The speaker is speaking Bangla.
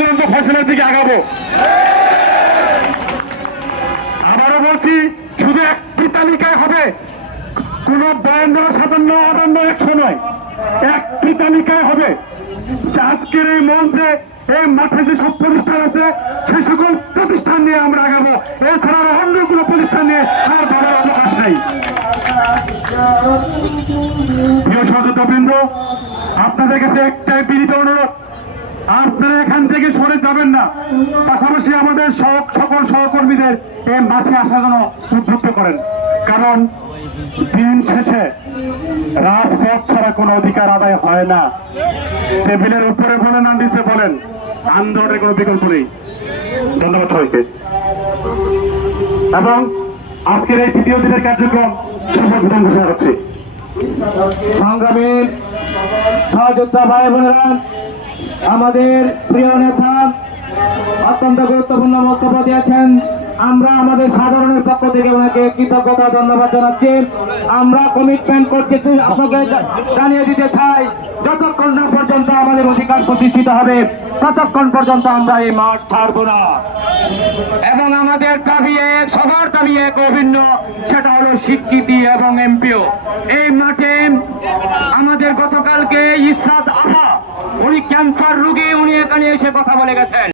চূড়ান্ত ফসলের দিকে আগাবো। আবারও বলছি, শুধু একটি তালিকায় হবে। কোন বয়েন্দ্র সাতান্ন আটান্ন একশো নয়। একটি তালিকায় হবে। আজকের এই মঞ্চে, এই মাঠে যে সব প্রতিষ্ঠান আছে সেই সকল প্রতিষ্ঠান নিয়ে আমরা আগাবো। এছাড়া অন্য কোনো প্রতিষ্ঠান নিয়ে আর ভাবার অবকাশ নেই। প্রিয় সহযোগিতাবৃন্দ আপনাদের কাছে একটাই বিনীত অনুরোধ। আপনারা এখান থেকে সরে যাবেন না। পাশাপাশি আমাদের সকল সহকর্মীদের এই মাঠে আসার জন্য উদ্বুদ্ধ করেন। কারণ দিন শেষে রাজপথ ছাড়া কোনো অধিকার আদায় হয় না। টেবিলের উপরে বলেন নিচে বলেন, আন্দোলনের কোনো বিকল্প নেই। ধন্যবাদ সবাইকে। এবং আজকের এই তৃতীয় দিনের কার্যক্রম সর্বপ্রথম ঘোষণা করছি। সংগ্রামী সহযোদ্ধা ভাই বোনেরা আমাদের প্রিয় নেতা, অত্যন্ত গুরুত্বপূর্ণ বক্তব্য দিয়েছেন। আমরা আমাদের সাধারণের পক্ষ থেকে ওনাকে কৃতজ্ঞতা ধন্যবাদ জানাচ্ছি। আমরা কমিটমেন্ট করতে আপনাকে জানিয়ে দিতে চাই, যতক্ষণ না পর্যন্ত আমাদের অধিকার প্রতিষ্ঠিত হবে, ততক্ষণ পর্যন্ত আমরা এই মাঠ ছাড়বো না। এবং আমাদের দাবি, সবার দাবি এক অভিন্ন, সেটা হলো স্বীকৃতি এবং এমপিও। এই মাঠে আমাদের গতকালকে ইসাদ ক্যান্সার রোগী উনি এখানে এসে কথা বলে গেছেন।